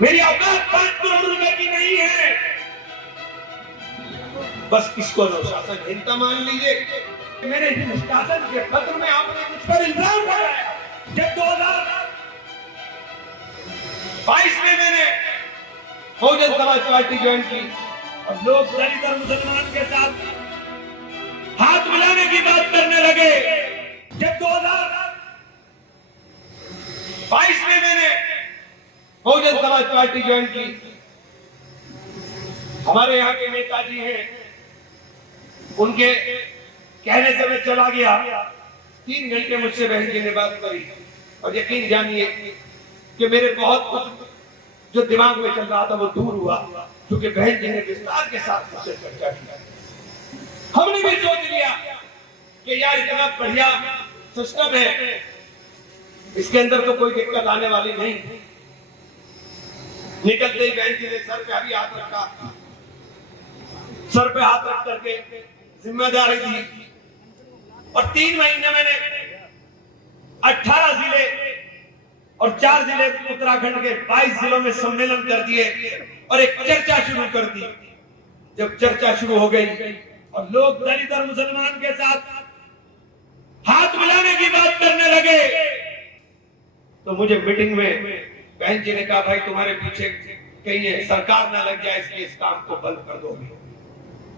मेरी औकात 5 करोड़ रुपए की नहीं है। बस इसको अनुशासनहीनता मान लीजिए। मेरे निष्कासन के पत्र में आपने मुझ पर इल्जाम लगाया। जब 2022 में मैंने बहुजन समाज पार्टी ज्वाइन की और लोग दलित और मुसलमान के साथ हाथ मिलाने की बात करने लगे। जब 2022 में मैंने बहुजन समाज पार्टी ज्वाइन की, हमारे यहाँ के नेताजी हैं, उनके कहने से मैं चला गया। 3 घंटे मुझसे बहन जी ने बात करी और यकीन जानिए कि मेरे बहुत कुछ जो दिमाग में चल रहा था वो दूर हुआ, क्योंकि बहन जी ने विस्तार के साथ मुझसे चर्चा की। हमने भी सोच लिया कि यार इतना बढ़िया सिस्टम है, इसके अंदर तो कोई दिक्कत आने वाली नहीं। निकलते ही बहन जी ने सर पे भी हाथ रखा, सर पे हाथ रख करके जिम्मेदारी दी और 3 महीने मैंने 18 जिले और 4 जिले उत्तराखंड के 22 जिलों में सम्मेलन कर दिए और एक चर्चा शुरू कर दी। जब चर्चा शुरू हो गई और लोग दलित और मुसलमान के साथ हाथ मिलाने की बात करने लगे, तो मुझे मीटिंग में बहन जी ने कहा, भाई तुम्हारे पीछे कहीं सरकार ना लग जाए, इसलिए इस काम को बंद कर दो।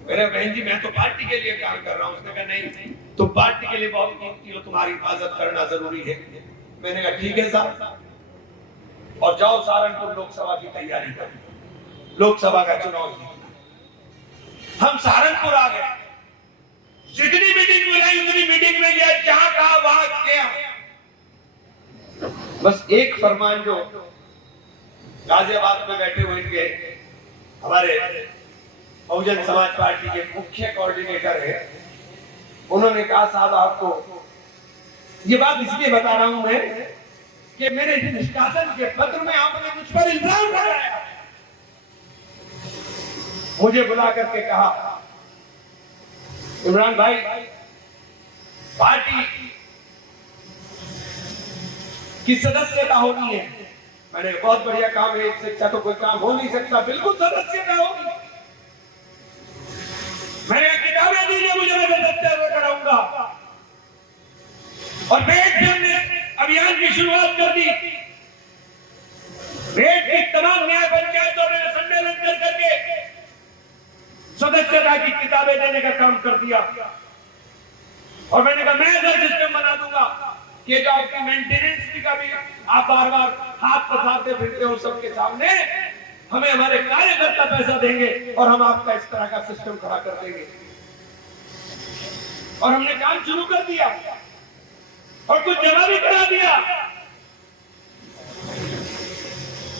मेरे बहन जी मैं तो पार्टी के लिए काम कर रहा हूं। उसने कहा नहीं, तुम पार्टी के लिए बहुत कीमती हो, तुम्हारी हिफाजत करना जरूरी है। मैंने कहा ठीक है साहब, और जाओ सहारनपुर लोकसभा की तैयारी करो, लोकसभा का चुनाव जीतना। हम सहारनपुर आ गए, जितनी मीटिंग बुलाई उतनी मीटिंग में गया, जहां कहा वहां गया। बस एक फरमान जो गाजियाबाद में बैठे हुए इनके हमारे बहुजन समाज पार्टी के मुख्य कोऑर्डिनेटर है, उन्होंने कहा साहब आपको ये बात इसलिए बता रहा हूं मैं कि मेरे निष्कासन के पत्र में आपने मुझ पर इल्जाम लगाया। मुझे बुला करके कहा, इमरान भाई पार्टी की सदस्यता होनी है। मैंने बहुत बढ़िया काम है, इससे अच्छा तो कोई काम हो नहीं सकता। बिल्कुल सदस्यता होगी। मैंने किताबें दी है, मुझे मैं सत्याग्रह कराऊंगा और बेट से हमने अभियान की शुरुआत कर दी। बेट की तमाम न्याय पंचायतों में सम्मेलन कर करके सदस्यता की किताबें देने का काम कर दिया और मैंने कहा मैं ऐसा सिस्टम बना दूंगा कि जो आपकी मेंटेनेंस की का भी आप बार बार हाथ पसारते फिरते हो सबके सामने, हमें हमारे कार्यकर्ता पैसा देंगे और हम आपका इस तरह का सिस्टम खड़ा कर देंगे। और हमने काम शुरू कर दिया और कुछ जमा भी करा दिया।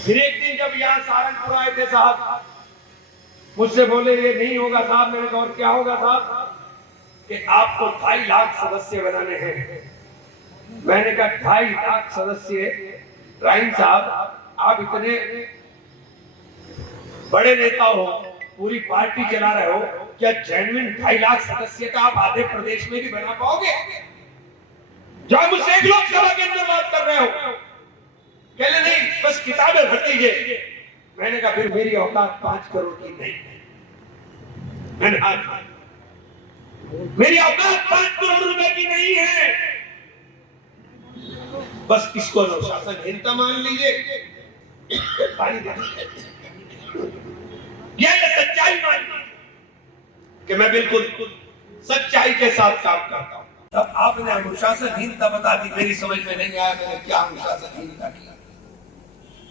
फिर एक दिन जब यहाँ सहारनपुर आए थे साहब, मुझसे बोले ये नहीं होगा साहब। मैंने कहा और क्या होगा साहब? कि आपको 2.5 लाख सदस्य बनाने हैं। मैंने कहा 2.5 लाख सदस्य? राइन साहब आप इतने बड़े नेता हो, पूरी पार्टी चला रहे हो, क्या जेन्युइन 2.5 लाख सदस्यता आप आधे प्रदेश में भी बना पाओगे? जो मुझसे एक लोकसभा के अंदर बात कर रहे हो, कहले नहीं बस किताबें भर दीजिए। मैंने कहा फिर मेरी औकात 5 करोड़ की नहीं है। मैंने मेरी औकात 5 करोड़ रुपए की नहीं है। बस इसको अनुशासनहीनता मान लीजिए, या ये सच्चाई मान कि मैं बिल्कुल सच्चाई के साथ काम करता हूं। तब आपने अनुशासनहीनता बता दी, मेरी समझ में नहीं आया मैंने क्या अनुशासनहीनता किया।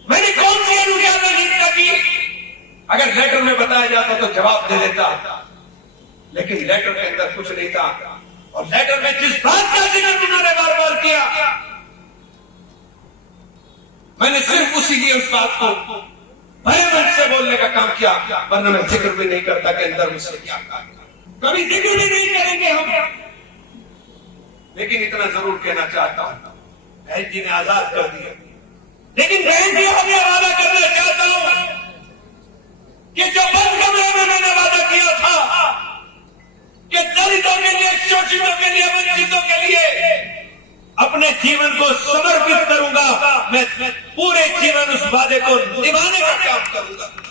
मैंने कौन सी अनुशासनहीनता की? अगर लेटर में बताया जाता तो जवाब दे देता, लेकिन लेटर के अंदर कुछ नहीं था। और लेटर में जिस बात का जिक्र उन्होंने बार बार किया, मैंने सिर्फ उसी लिए उस बात को भरे मन से बोलने का काम किया, वरना मैं जिक्र भी नहीं करता कि अंदर मुझसे क्या कहा। कभी जिक्र भी नहीं करेंगे हम। लेकिन इतना जरूर कहना चाहता हूं, बहन जी ने आजाद कर दिया, लेकिन बहन जी हमें वादा करना चाहता हूं कि जो बंद कमरे में मैंने वादा किया था कि दलितों के लिए, शोषितों के लिए, वंचितों के लिए अपने जीवन को समर्पित करूंगा, मैं पूरे जीवन उस वादे को निभाने का काम करूंगा।